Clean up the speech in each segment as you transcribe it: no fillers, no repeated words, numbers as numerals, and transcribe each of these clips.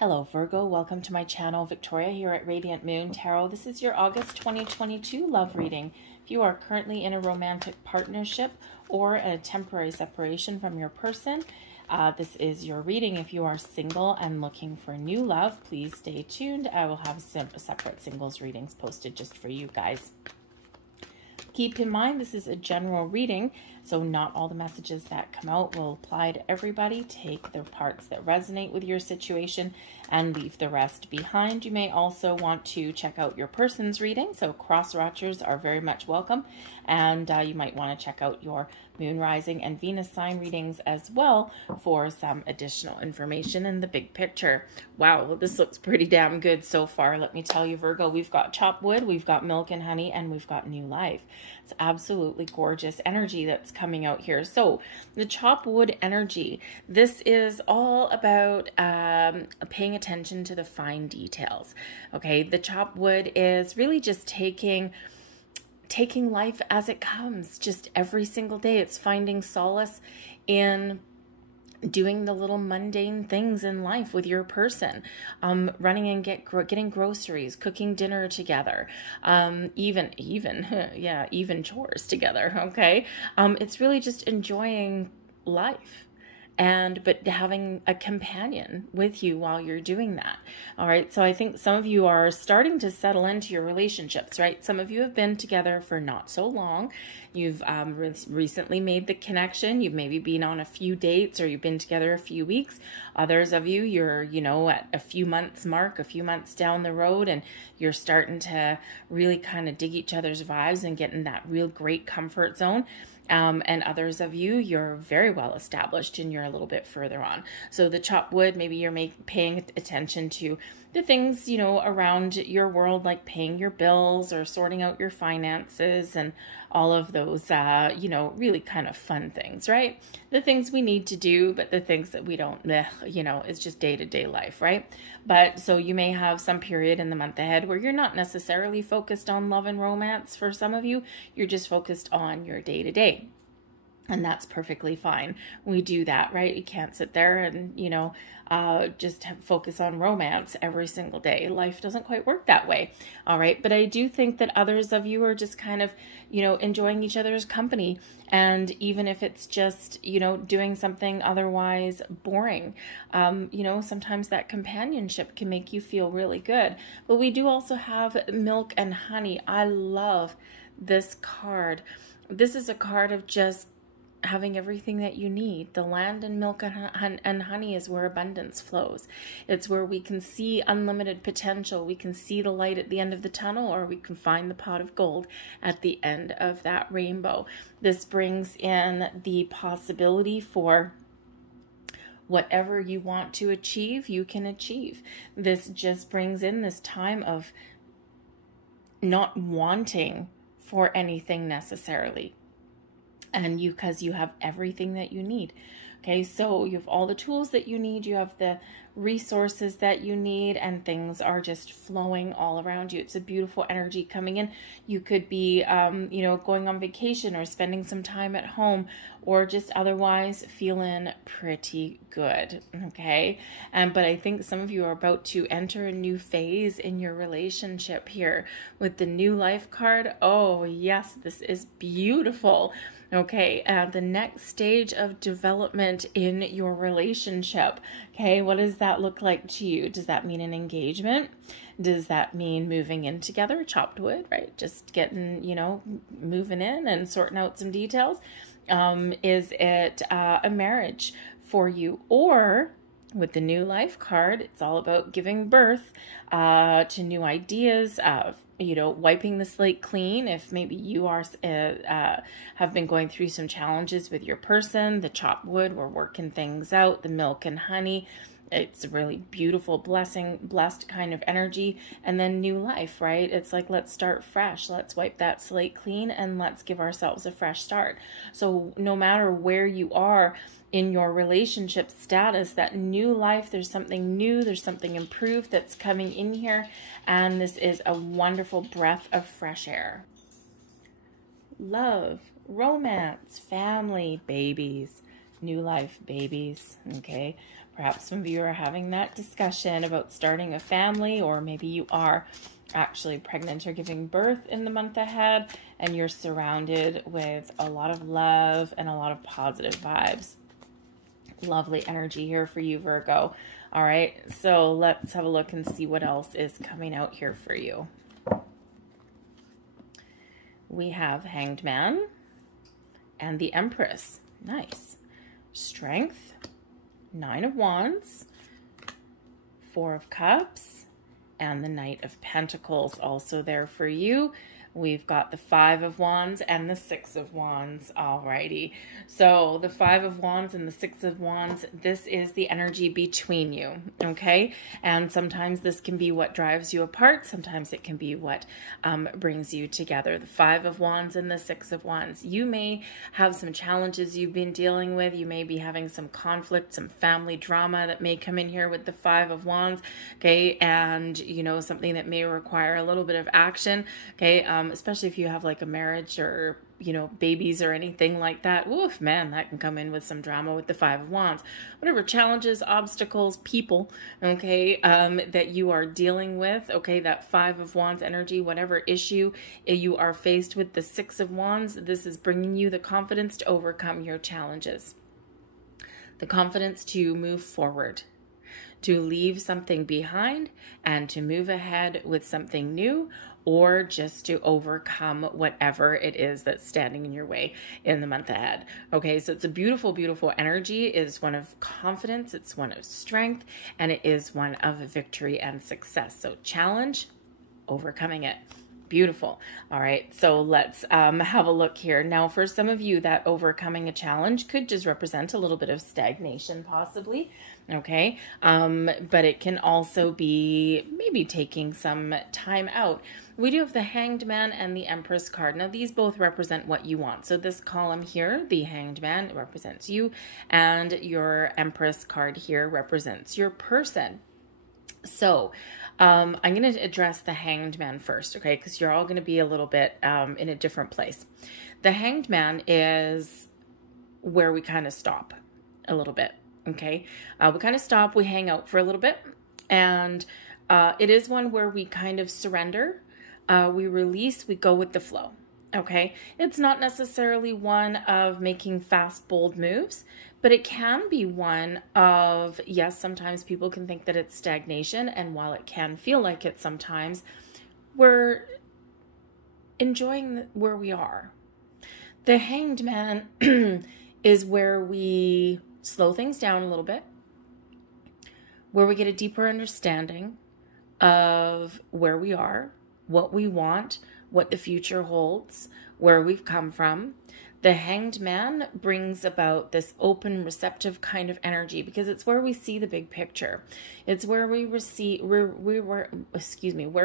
Hello Virgo, welcome to my channel. Victoria here at Radiant Moon Tarot. This is your August 2022 love reading. If you are currently in a romantic partnership or a temporary separation from your person, this is your reading. If you are single and looking for new love, please stay tuned. I will have separate singles readings posted just for you guys. Keep in mind, this is a general reading, so not all the messages that come out will apply to everybody. Take the parts that resonate with your situation and leave the rest behind. You may also want to check out your person's reading, so cross-watchers are very much welcome. And you might want to check out your moon, rising, and Venus sign readings as well for some additional information in the big picture. Wow, this looks pretty damn good so far. Let me tell you, Virgo, we've got chopped wood, we've got milk and honey, and we've got new life. It's absolutely gorgeous energy that's coming out here. So the chopped wood energy, this is all about paying attention to the fine details. Okay, the chopped wood is really just taking life as it comes, just every single day. It's finding solace in doing the little mundane things in life with your person, running and getting groceries, cooking dinner together, even chores together. Okay, it's really just enjoying life. But having a companion with you while you're doing that. All right. So I think some of you are starting to settle into your relationships, right? Some of you have been together for not so long. You've recently made the connection. You've maybe been on a few dates, or you've been together a few weeks. Others of you, you're, at a few months mark, a few months down the road, and you're starting to really kind of dig each other's vibes and get in that real great comfort zone. And others of you, you're very well established and you're a little bit further on. So the chopped wood, maybe you're paying attention to the things, around your world, like paying your bills or sorting out your finances and all of those, really kind of fun things, right? The things we need to do, but the things that we don't, it's just day-to-day life, right? But so you may have some period in the month ahead where you're not necessarily focused on love and romance. For some of you, you're just focused on your day-to-day. And that's perfectly fine. We do that, right? You can't sit there and, just focus on romance every single day. Life doesn't quite work that way. All right. But I do think that others of you are just kind of, enjoying each other's company. And even if it's just, doing something otherwise boring, sometimes that companionship can make you feel really good. But we do also have milk and honey. I love this card. This is a card of just having everything that you need. The land and milk and honey is where abundance flows. It's where we can see unlimited potential. We can see the light at the end of the tunnel, or we can find the pot of gold at the end of that rainbow. This brings in the possibility for whatever you want to achieve, you can achieve. This just brings in this time of not wanting for anything necessarily. And because you have everything that you need. Okay, so you have all the tools that you need, you have the resources that you need, and things are just flowing all around you. It's a beautiful energy coming in. You could be, going on vacation or spending some time at home, or just otherwise feeling pretty good. Okay, but I think some of you are about to enter a new phase in your relationship here with the new life card. Oh yes, this is beautiful. Okay, the next stage of development in your relationship. Okay, what does that look like to you? Does that mean an engagement? Does that mean moving in together? Chopped wood, right? Just getting, moving in and sorting out some details. Is it a marriage for you? Or with the new life card, it's all about giving birth to new ideas, wiping the slate clean. If maybe you are have been going through some challenges with your person, the chopped wood, we're working things out. The milk and honey, it's a really beautiful, blessed kind of energy. And then new life, right? It's like, let's start fresh. Let's wipe that slate clean and let's give ourselves a fresh start. So no matter where you are in your relationship status, that new life, there's something new, there's something improved that's coming in here. And this is a wonderful breath of fresh air. Love, romance, family, babies. new life, babies, okay? Perhaps some of you are having that discussion about starting a family, or maybe you are actually pregnant or giving birth in the month ahead, and you're surrounded with a lot of love and a lot of positive vibes. Lovely energy here for you, Virgo. All right, so let's have a look and see what else is coming out here for you. We have Hanged Man and the Empress. Nice. Strength, 9 of Wands, 4 of Cups, and the Knight of Pentacles also there for you. We've got the 5 of Wands and the 6 of Wands. Alrighty. So the 5 of Wands and the 6 of Wands, this is the energy between you, okay? And sometimes this can be what drives you apart. Sometimes it can be what brings you together. The 5 of Wands and the 6 of Wands. You may have some challenges you've been dealing with. You may be having some conflict, some family drama that may come in here with the 5 of Wands, okay? And, you know, something that may require a little bit of action, okay? Especially if you have like a marriage or, you know, babies or anything like that. Oof, man, that can come in with some drama with the 5 of Wands. Whatever challenges, obstacles, people, okay, that you are dealing with, okay, that 5 of Wands energy, whatever issue you are faced with, the 6 of Wands, this is bringing you the confidence to overcome your challenges. The confidence to move forward, to leave something behind and to move ahead with something new, or just to overcome whatever it is that's standing in your way in the month ahead. Okay, so it's a beautiful, beautiful energy. It is one of confidence, it's one of strength, and it is one of victory and success. So challenge, overcoming it. Beautiful. All right, so let's have a look here. Now, for some of you, that overcoming a challenge could just represent a little bit of stagnation, possibly, okay? But it can also be maybe taking some time out. We do have the Hanged Man and the Empress card. Now, these both represent what you want. So this column here, the Hanged Man, represents you, and your Empress card here represents your person. So I'm going to address the Hanged Man first, okay, because you're all going to be a little bit in a different place. The Hanged Man is where we kind of stop a little bit, okay? We kind of stop, we hang out for a little bit, and it is one where we kind of surrender, we release, we go with the flow. Okay, it's not necessarily one of making fast, bold moves, but it can be one of, yes, sometimes people can think that it's stagnation, and while it can feel like it sometimes, we're enjoying where we are. The Hanged Man is where we slow things down a little bit, where we get a deeper understanding of where we are, what we want, what the future holds, where we've come from. The Hanged Man brings about this open, receptive kind of energy because it's where we see the big picture. It's where we where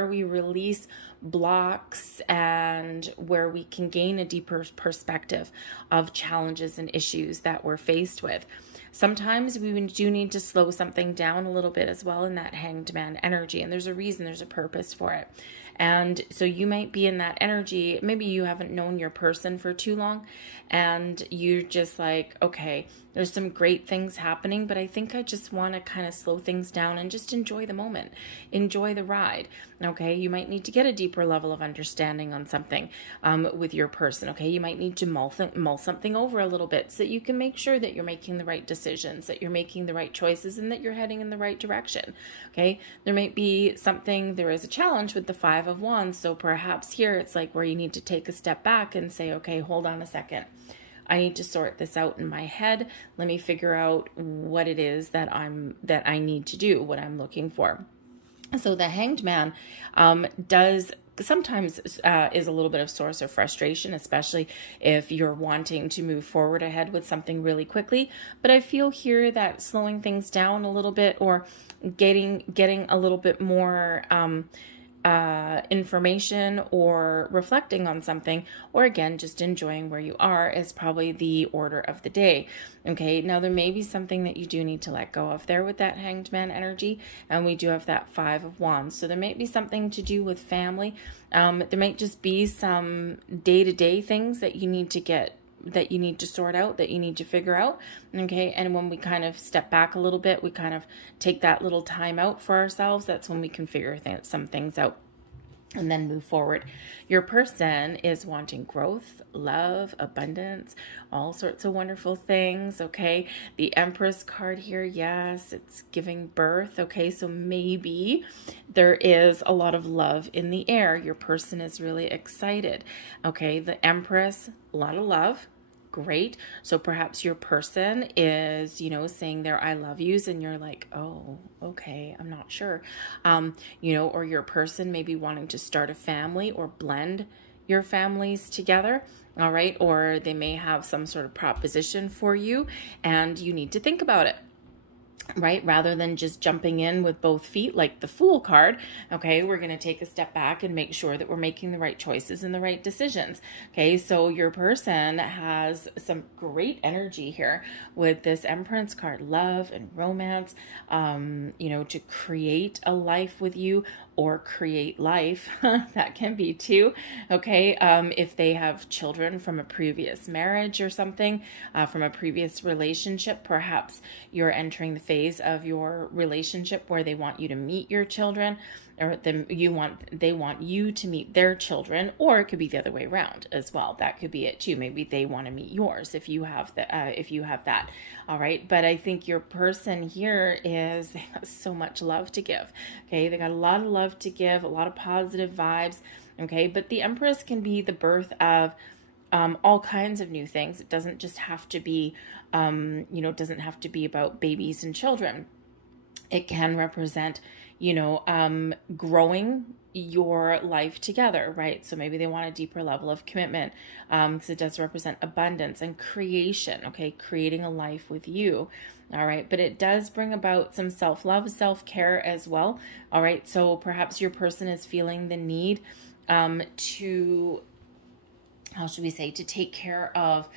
we release blocks and where we can gain a deeper perspective of challenges and issues that we're faced with. Sometimes we do need to slow something down a little bit as well in that Hanged Man energy, and there's a reason, there's a purpose for it. And so you might be in that energy, maybe you haven't known your person for too long, and you're just like, okay, there's some great things happening, but I think I just want to kind of slow things down and just enjoy the moment, enjoy the ride. Okay, you might need to get a deeper level of understanding on something with your person. Okay, you might need to mull something over a little bit so that you can make sure that you're making the right decisions, that you're making the right choices, and that you're heading in the right direction. Okay, there might be something, there is a challenge with the 5 of Wands, so perhaps here it's like where you need to take a step back and say, okay, hold on a second. I need to sort this out in my head. Let me figure out what it is that I need to do, what I'm looking for. So the Hanged Man does sometimes is a little bit of source of frustration, especially if you're wanting to move forward ahead with something really quickly. But I feel here that slowing things down a little bit, or getting a little bit more information, or reflecting on something, or again, just enjoying where you are, is probably the order of the day. Okay, now there may be something that you do need to let go of there with that Hanged Man energy, and we do have that 5 of Wands. So there might be something to do with family. There might just be some day-to-day things that you need to get that you need to sort out, that you need to figure out. Okay. And when we kind of step back a little bit, we kind of take that little time out for ourselves. That's when we can figure some things out and then move forward. Your person is wanting growth, love, abundance, all sorts of wonderful things, okay? The Empress card here, yes, it's giving birth, okay? So maybe there is a lot of love in the air. Your person is really excited, okay? The Empress, a lot of love. Great. So perhaps your person is, you know, saying their I love yous and you're like, oh, okay, I'm not sure. You know, or your person may be wanting to start a family or blend your families together. All right. Or they may have some sort of proposition for you and you need to think about it. Right? Rather than just jumping in with both feet like the Fool card, okay, we're going to take a step back and make sure that we're making the right choices and the right decisions. Okay, so your person has some great energy here with this Empress card, love and romance, you know, to create a life with you or create life. That can be too, okay? If they have children from a previous marriage or something, from a previous relationship, perhaps you're entering the phase of your relationship where they want you to meet your children, or they want you to meet their children, or it could be the other way around as well. That could be it too. Maybe they want to meet yours if you have that. All right. But I think your person here they have so much love to give. Okay. They got a lot of love to give, a lot of positive vibes. Okay. But the Empress can be the birth of all kinds of new things. It doesn't just have to be, you know, it doesn't have to be about babies and children. It can represent, you know, growing your life together, right? So maybe they want a deeper level of commitment, because it does represent abundance and creation, okay? Creating a life with you, all right? But it does bring about some self-love, self-care as well, all right? So perhaps your person is feeling the need to, how should we say, to take care of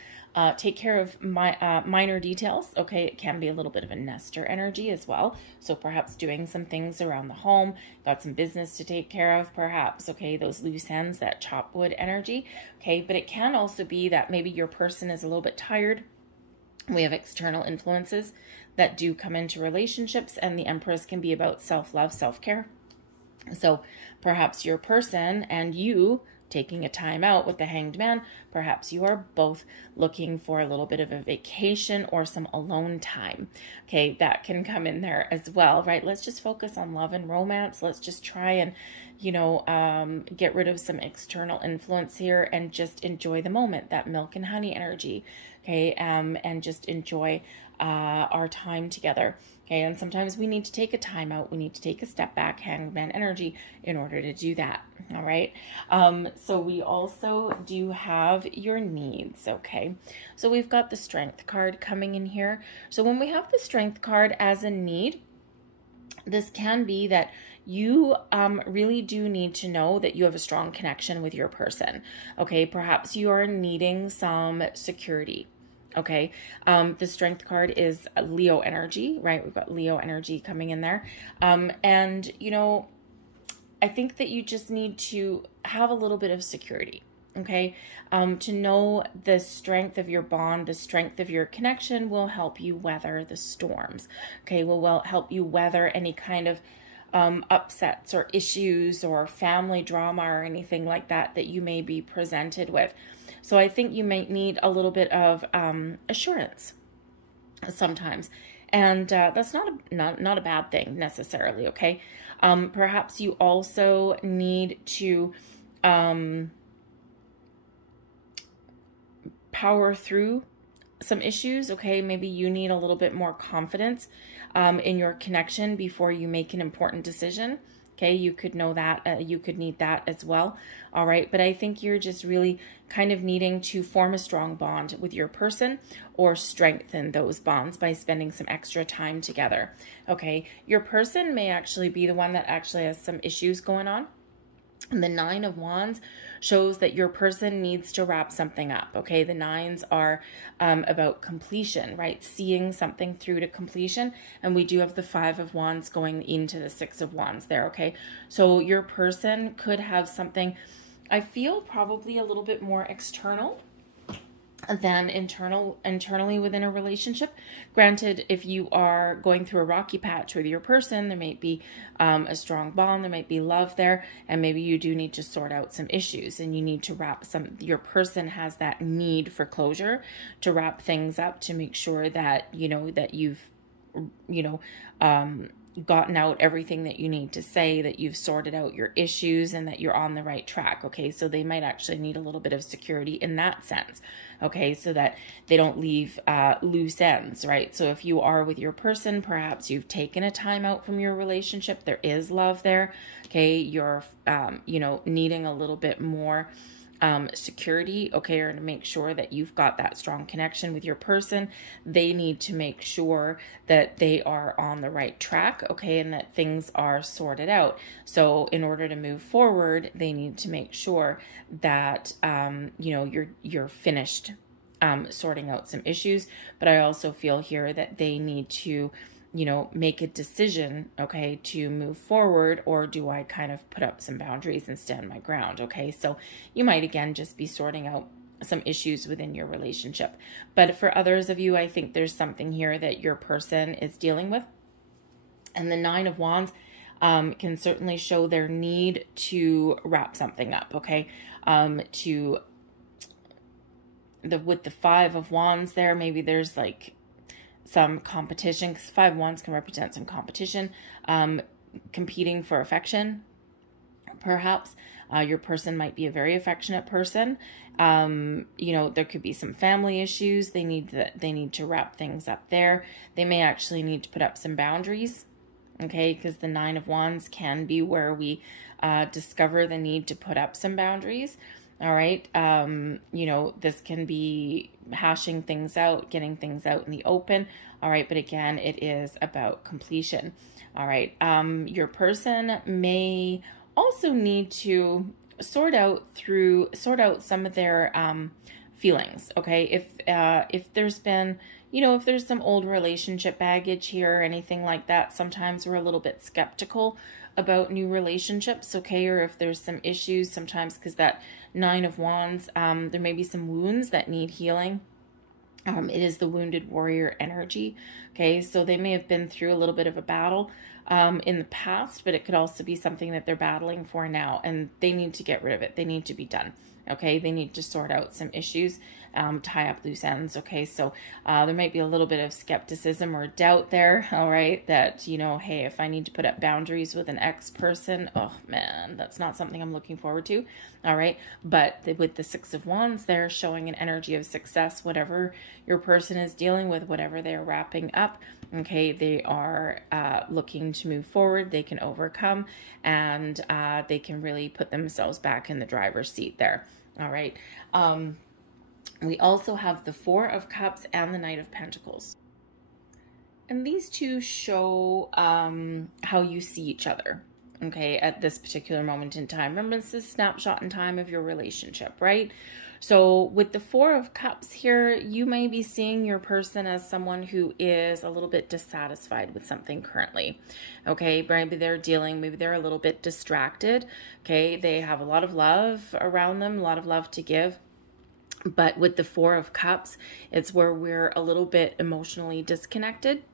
minor details. Okay, it can be a little bit of a nester energy as well. So perhaps doing some things around the home, got some business to take care of, perhaps. Okay, those loose ends, that chop wood energy. Okay, but it can also be that maybe your person is a little bit tired. We have external influences that do come into relationships, and the Empress can be about self-love, self-care. So perhaps your person and you taking a time out with the Hanged Man, perhaps you are both looking for a little bit of a vacation or some alone time. Okay, that can come in there as well, right? Let's just focus on love and romance. Let's just try and, you know, get rid of some external influence here and just enjoy the moment, that milk and honey energy, okay, and just enjoy our time together. Okay, and sometimes we need to take a time out. We need to take a step back, Hangman energy, in order to do that. All right. So we also do have your needs. Okay. So we've got the Strength card coming in here. So when we have the Strength card as a need, this can be that you really do need to know that you have a strong connection with your person. Okay. Perhaps you are needing some security. Okay, the Strength card is Leo energy, right? We've got Leo energy coming in there. And, you know, I think that you just need to have a little bit of security, okay? To know the strength of your bond, the strength of your connection will help you weather the storms, okay? Will help you weather any kind of upsets or issues or family drama or anything like that that you may be presented with. So I think you might need a little bit of assurance sometimes, and that's not a bad thing necessarily. Okay, perhaps you also need to power through some issues. Okay, maybe you need a little bit more confidence in your connection before you make an important decision. Okay, you could know that, you could need that as well. All right, but I think you're just really kind of needing to form a strong bond with your person or strengthen those bonds by spending some extra time together. Okay, your person may actually be the one that actually has some issues going on. And the Nine of Wands shows that your person needs to wrap something up. Okay, the nines are about completion, right? Seeing something through to completion. And we do have the Five of Wands going into the Six of Wands there. Okay, so your person could have something, I feel, probably a little bit more external. than internally within a relationship. Granted, if you are going through a rocky patch with your person, there might be a strong bond, there might be love there, and maybe you do need to sort out some issues, and you need to wrap your person has that need for closure to wrap things up, to make sure that, that you've, gotten out everything that you need to say, that you've sorted out your issues, and that you're on the right track. Okay, so they might actually need a little bit of security in that sense. Okay, so that they don't leave loose ends, right? So if you are with your person, perhaps you've taken a time out from your relationship, there is love there. Okay, you're needing a little bit more security, okay, or to make sure that you've got that strong connection with your person. They need to make sure that they are on the right track, okay, and that things are sorted out. So in order to move forward, they need to make sure that you're finished sorting out some issues. But I also feel here that they need to make a decision, okay, to move forward, or do I kind of put up some boundaries and stand my ground, okay? So you might, again, just be sorting out some issues within your relationship. But for others of you, I think there's something here that your person is dealing with. And the 9 of Wands can certainly show their need to wrap something up, okay? With the 5 of Wands there, maybe there's like some competition, because 5 Wands can represent some competition, competing for affection. Perhaps your person might be a very affectionate person. There could be some family issues. They need to wrap things up there. They may actually need to put up some boundaries, okay, because the 9 of Wands can be where we discover the need to put up some boundaries. All right. This can be hashing things out, getting things out in the open. All right. But again, it is about completion. All right. Your person may also need to sort out some of their feelings. Okay. If there's been, if there's some old relationship baggage here or anything like that, sometimes we're a little bit skeptical about new relationships, okay, or if there's some issues sometimes, because that 9 of Wands, there may be some wounds that need healing. It is the wounded warrior energy, okay, so they may have been through a little bit of a battle in the past, but it could also be something that they're battling for now, and they need to get rid of it. They need to be done, okay? They need to sort out some issues, tie up loose ends, okay? So there might be a little bit of skepticism or doubt there, all right, that, hey, if I need to put up boundaries with an ex person, oh man, that's not something I'm looking forward to, all right? But with the 6 of Wands, they're showing an energy of success, whatever your person is dealing with, whatever they're wrapping up, okay, they are looking to move forward, they can overcome, and they can really put themselves back in the driver's seat there, all right? We also have the 4 of Cups and the Knight of Pentacles. And these two show how you see each other, okay, at this particular moment in time. Remember, this is a snapshot in time of your relationship, right? So with the 4 of Cups here, you may be seeing your person as someone who is a little bit dissatisfied with something currently, okay? Maybe they're a little bit distracted, okay? They have a lot of love around them, a lot of love to give. But with the 4 of Cups, it's where we're a little bit emotionally disconnected,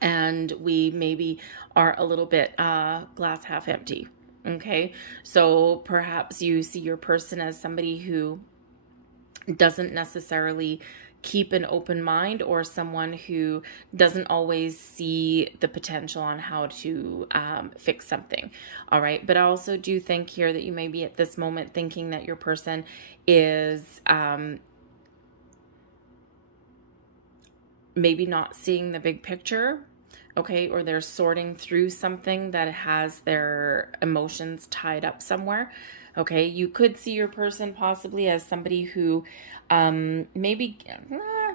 and we maybe are a little bit glass half empty. Okay, so perhaps you see your person as somebody who doesn't necessarily keep an open mind, or someone who doesn't always see the potential on how to fix something. All right, but I also do think here that you may be at this moment thinking that your person is maybe not seeing the big picture, okay, or they're sorting through something that has their emotions tied up somewhere, okay? You could see your person possibly as somebody who maybe,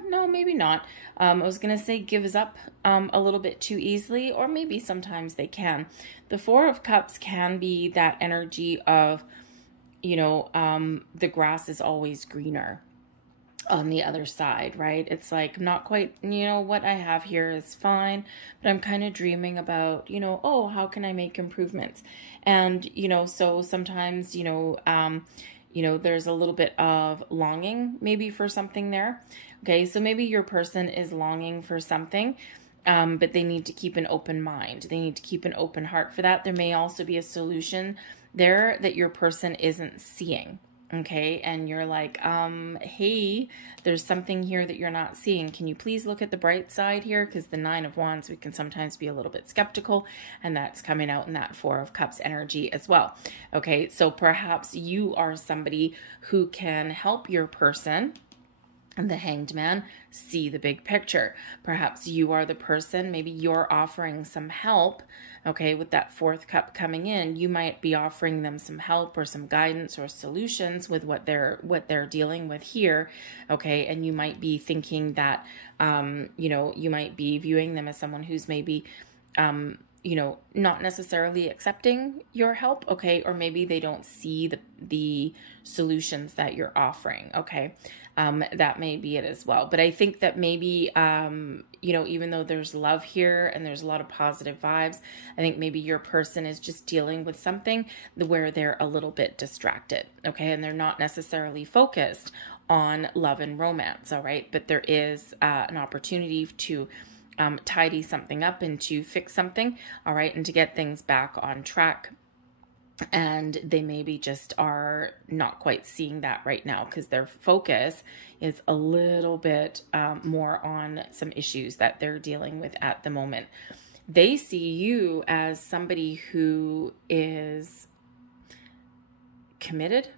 no, maybe not. I was going to say gives up a little bit too easily, or maybe sometimes they can. The 4 of Cups can be that energy of, the grass is always greener on the other side, right? It's like not quite, what I have here is fine, but I'm kind of dreaming about, oh, how can I make improvements? And, so sometimes, you know, there's a little bit of longing maybe for something there. Okay, so maybe your person is longing for something, but they need to keep an open mind. They need to keep an open heart for that. There may also be a solution there that your person isn't seeing. Okay, and you're like, hey, there's something here that you're not seeing. Can you please look at the bright side here? Because the 9 of Wands, we can sometimes be a little bit skeptical, and that's coming out in that 4 of Cups energy as well. Okay, so perhaps you are somebody who can help your person, and the Hanged Man, see the big picture. Perhaps you are the person, maybe you're offering some help, okay, with that 4th cup coming in. You might be offering them some help or some guidance or solutions with what they're dealing with here, okay, and you might be thinking that, you know, you might be viewing them as someone who's maybe, you know, not necessarily accepting your help, okay, or maybe they don't see the solutions that you're offering, okay. That may be it as well. But I think that maybe, you know, even though there's love here and there's a lot of positive vibes, I think maybe your person is just dealing with something where they're a little bit distracted, okay, and they're not necessarily focused on love and romance, all right, but there is an opportunity to tidy something up and to fix something, all right, and to get things back on track. And they maybe just are not quite seeing that right now because their focus is a little bit more on some issues that they're dealing with at the moment. They see you as somebody who is committed,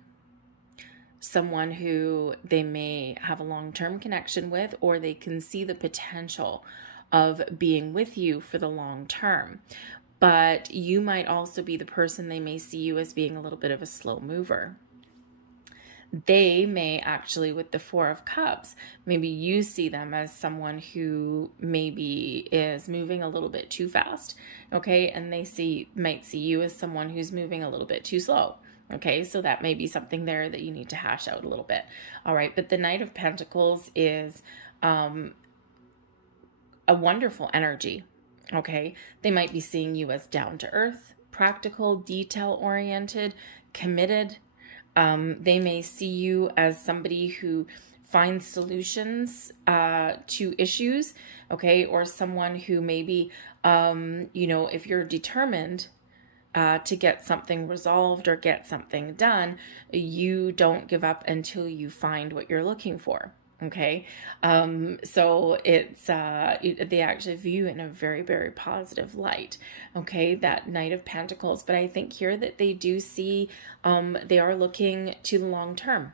someone who they may have a long-term connection with, or they can see the potential of being with you for the long term. But you might also be the person, they may see you as being a little bit of a slow mover. They may actually, with the 4 of Cups, maybe you see them as someone who maybe is moving a little bit too fast, okay? And they might see you as someone who's moving a little bit too slow. Okay, so that may be something there that you need to hash out a little bit. All right, but the Knight of Pentacles is a wonderful energy. Okay, they might be seeing you as down to earth, practical, detail oriented, committed. They may see you as somebody who finds solutions to issues, okay, or someone who maybe, you know, if you're determined to get something resolved or get something done, you don't give up until you find what you're looking for. Okay. So it's, they actually view in a very, very positive light. Okay. That Knight of Pentacles. But I think here that they do see, they are looking to the long term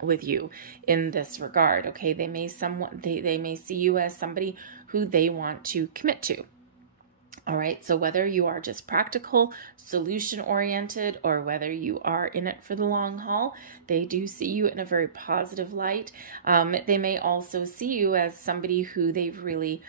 with you in this regard. Okay. They may they may see you as somebody who they want to commit to. All right, so whether you are just practical, solution-oriented, or whether you are in it for the long haul, they do see you in a very positive light. They may also see you as somebody who they've really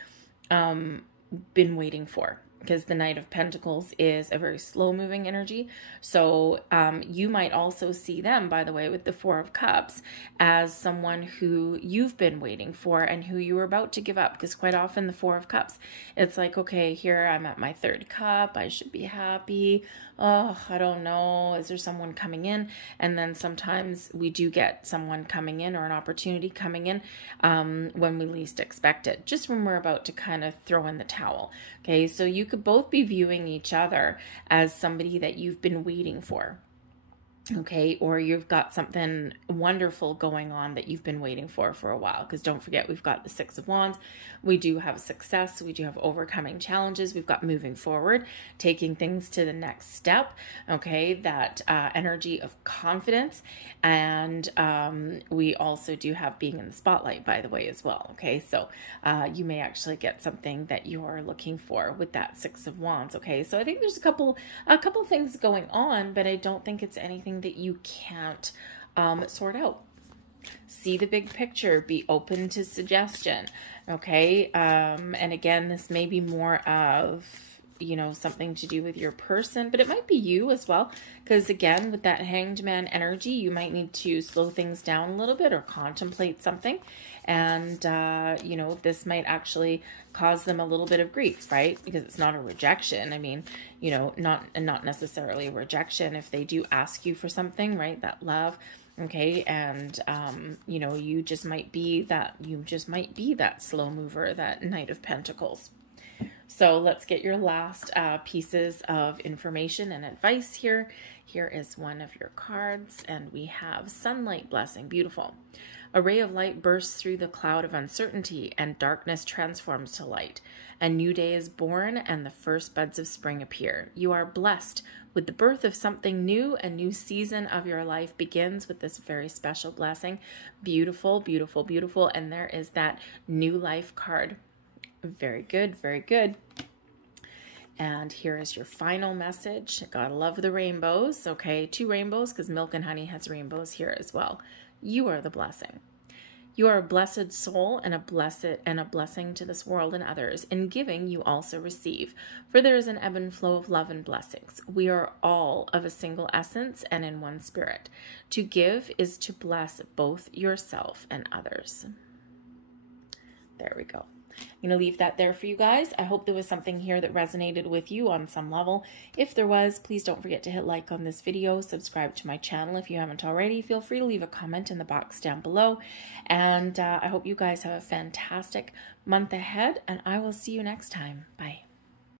been waiting for, because the Knight of Pentacles is a very slow-moving energy. So you might also see them, by the way, with the 4 of Cups, as someone who you've been waiting for and who you were about to give up. Because quite often the 4 of Cups, it's like, okay, here I'm at my 3rd cup. I should be happy. Oh, I don't know. Is there someone coming in? And then sometimes we do get someone coming in or an opportunity coming in when we least expect it, just when we're about to kind of throw in the towel. Okay, so you could both be viewing each other as somebody that you've been waiting for. Okay, or you've got something wonderful going on that you've been waiting for a while. Because don't forget, we've got the 6 of Wands. We do have success. We do have overcoming challenges. We've got moving forward, taking things to the next step. Okay, that energy of confidence. And we also do have being in the spotlight, by the way, as well. Okay, so you may actually get something that you're looking for with that 6 of Wands. Okay, so I think there's a couple things going on, but I don't think it's anything that you can't sort out. See the big picture, be open to suggestion. Okay, and again, this may be more of, you know, something to do with your person, but it might be you as well, because again, with that Hanged Man energy, you might need to slow things down a little bit or contemplate something. And, you know, this might actually cause them a little bit of grief, right? Because it's not a rejection. I mean, you know, not necessarily a rejection if they do ask you for something, right? That love. Okay, and you know, you just might be that slow mover, that Knight of Pentacles. So let's get your last pieces of information and advice here. Here is one of your cards, and we have Sunlight Blessing. Beautiful. A ray of light bursts through the cloud of uncertainty, and darkness transforms to light. A new day is born, and the first buds of spring appear. You are blessed with the birth of something new. A new season of your life begins with this very special blessing. Beautiful, beautiful, beautiful. And there is that new life card. Very good, very good. And here is your final message. Gotta love the rainbows. Okay, 2 rainbows, because Milk and Honey has rainbows here as well. You are the blessing. You are a blessed soul and a blessing to this world and others. In giving, you also receive, for there is an ebb and flow of love and blessings. We are all of a single essence and in one spirit. To give is to bless both yourself and others. There we go. I'm going to leave that there for you guys. I hope there was something here that resonated with you on some level. If there was, please don't forget to hit like on this video, subscribe to my channel if you haven't already. Feel free to leave a comment in the box down below. And I hope you guys have a fantastic month ahead, and I will see you next time. Bye.